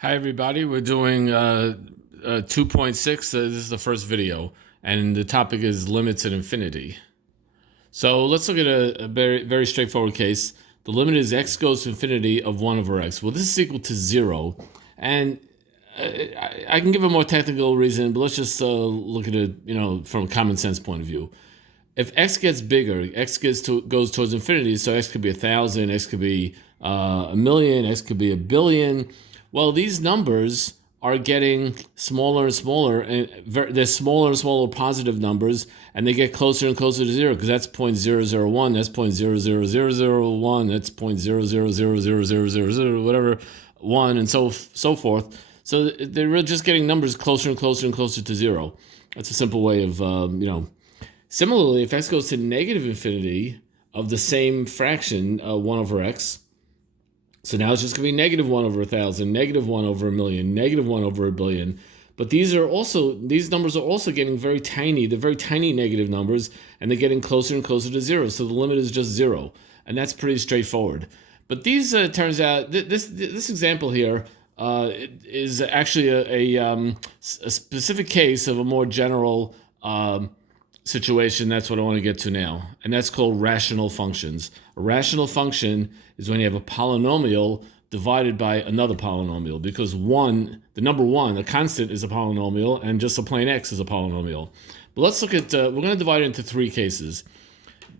Hi everybody, we're doing 2.6. This is the first video, and the topic is limits at infinity. So let's look at a very straightforward case. The limit is x goes to infinity of 1 over x. Well, this is equal to 0, and I can give a more technical reason, but let's just look at it, from a common sense point of view. If x gets bigger, goes towards infinity, so x could be 1,000, x could be a million, x could be a billion. Well, these numbers are getting smaller and smaller, and they're smaller and smaller positive numbers, and they get closer and closer to 0, because that's 0.001, that's 0.00001, that's 0.0000000, whatever, 1, and so forth. So they're really just getting numbers closer and closer and closer to 0. That's a simple way of, Similarly, if x goes to negative infinity of the same fraction, 1 over x, so now it's just going to be negative 1 over 1,000, negative 1 over a million, negative 1 over a billion. But these numbers are also getting very tiny. They're very tiny negative numbers, and they're getting closer and closer to 0. So the limit is just 0, and that's pretty straightforward. But these turns out this example here is actually a specific case of a more general situation. That's what I want to get to now, and that's called rational functions. A rational function is when you have a polynomial divided by another polynomial, because the number 1, a constant, is a polynomial, and just a plain x is a polynomial. But let's look at, we're going to divide it into 3 cases.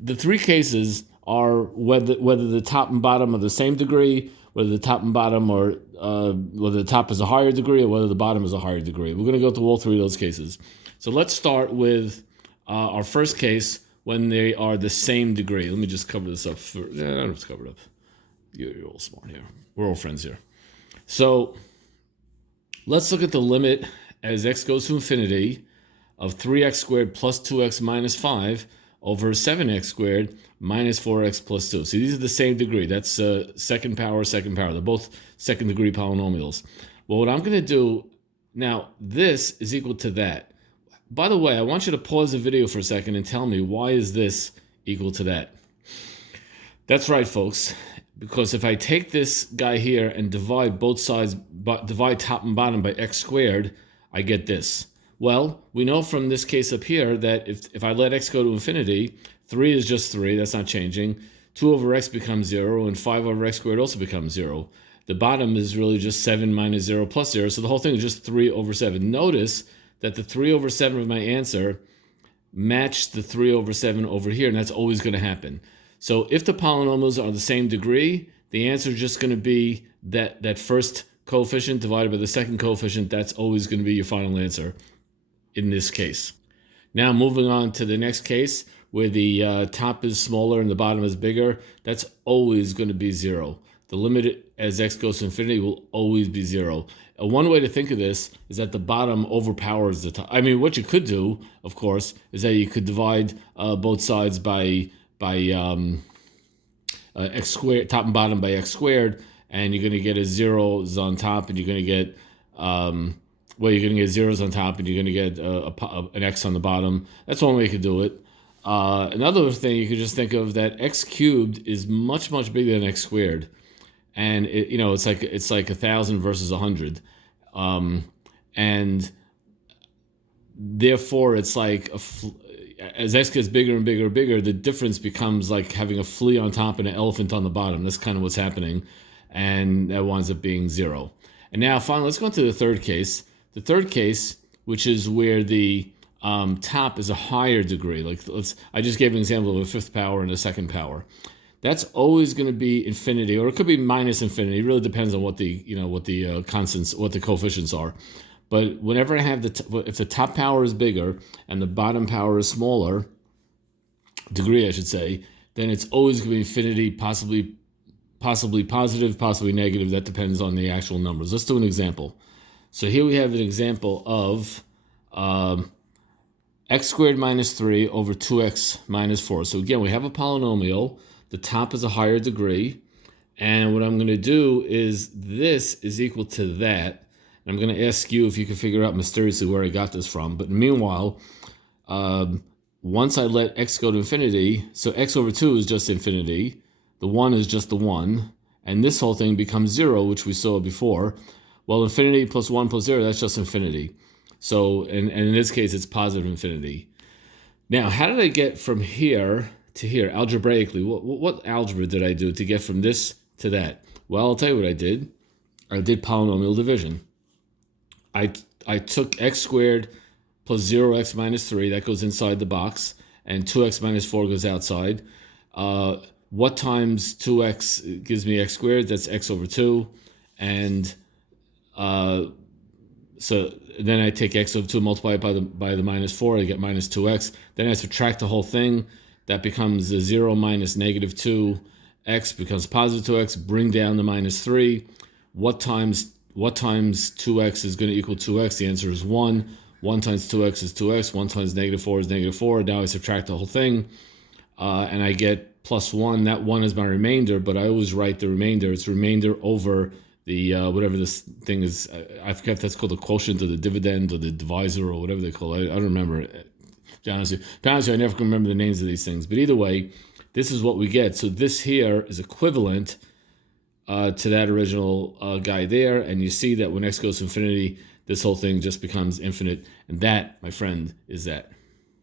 The 3 cases are whether the top and bottom are the same degree, whether the top and bottom are, whether the top is a higher degree, or whether the bottom is a higher degree. We're going to go through all 3 of those cases. So let's start with our first case, when they are the same degree. Let me just cover this up. I don't have to cover it up. You're all smart here. We're all friends here. So let's look at the limit as x goes to infinity of 3x squared plus 2x minus 5 over 7x squared minus 4x plus 2. See, these are the same degree. That's second power. They're both second degree polynomials. Well, what I'm going to do now, this is equal to that. By the way, I want you to pause the video for a second and tell me, why is this equal to that? That's right, folks, because if I take this guy here and divide both sides, divide top and bottom by x squared, I get this. Well, we know from this case up here that if I let x go to infinity, 3 is just 3, that's not changing. 2 over x becomes 0, and 5 over x squared also becomes 0. The bottom is really just 7 minus 0 plus 0, so the whole thing is just 3 over 7. Notice that the 3 over 7 of my answer matched the 3 over 7 over here, and that's always going to happen. So if the polynomials are the same degree, the answer is just going to be that first coefficient divided by the second coefficient. That's always going to be your final answer in this case. Now moving on to the next case, where the top is smaller and the bottom is bigger, that's always going to be 0. The limit as x goes to infinity will always be 0. One way to think of this is that the bottom overpowers the top. I mean, what you could do, of course, is that you could divide both sides by x squared, top and bottom by x squared, and you're going to get a zeros on top, and you're going to get you're going to get zeros on top, and you're going to get an x on the bottom. That's one way you could do it. Another thing you could just think of, that x cubed is much bigger than x squared. And it's like 1,000 versus 100, and therefore it's like as x gets bigger and bigger and bigger, the difference becomes like having a flea on top and an elephant on the bottom. That's kind of what's happening, and that winds up being 0. And now finally, let's go into the third case. The third case, which is where the top is a higher degree. I just gave an example of a 5th power and a 2nd power. That's always going to be infinity, or it could be minus infinity. It really depends on what the constants, what the coefficients are. But whenever I have if the top power is bigger and the bottom power is smaller, degree I should say, then it's always going to be infinity, possibly positive, possibly negative. That depends on the actual numbers. Let's do an example. So here we have an example of x squared minus 3 over 2x minus 4. So again, we have a polynomial. The top is a higher degree, and what I'm going to do is this is equal to that. And I'm going to ask you if you can figure out mysteriously where I got this from. But meanwhile, once I let x go to infinity, so x over 2 is just infinity. The 1 is just the 1, and this whole thing becomes 0, which we saw before. Well, infinity plus 1 plus 0, that's just infinity. So, and in this case, it's positive infinity. Now, how did I get from here to here algebraically? What algebra did I do to get from this to that? Well, I'll tell you what I did. I did polynomial division. I took x squared plus 0x minus 3, that goes inside the box, and 2x minus 4 goes outside. What times 2x gives me x squared? That's x over 2. And so then I take x over 2, multiply it by the minus 4, I get minus 2x. Then I subtract the whole thing. That becomes a 0 minus negative 2x becomes positive 2x. Bring down the minus 3. What times 2x is going to equal 2x? The answer is 1. 1 times 2x is 2x. 1 times negative 4 is negative 4. Now I subtract the whole thing, and I get plus 1. That 1 is my remainder, but I always write the remainder. It's remainder over the whatever this thing is. I forget if that's called the quotient or the dividend or the divisor or whatever they call it. I don't remember. To be honest, I never can remember the names of these things. But either way, this is what we get. So this here is equivalent to that original guy there. And you see that when x goes to infinity, this whole thing just becomes infinite. And that, my friend, is that.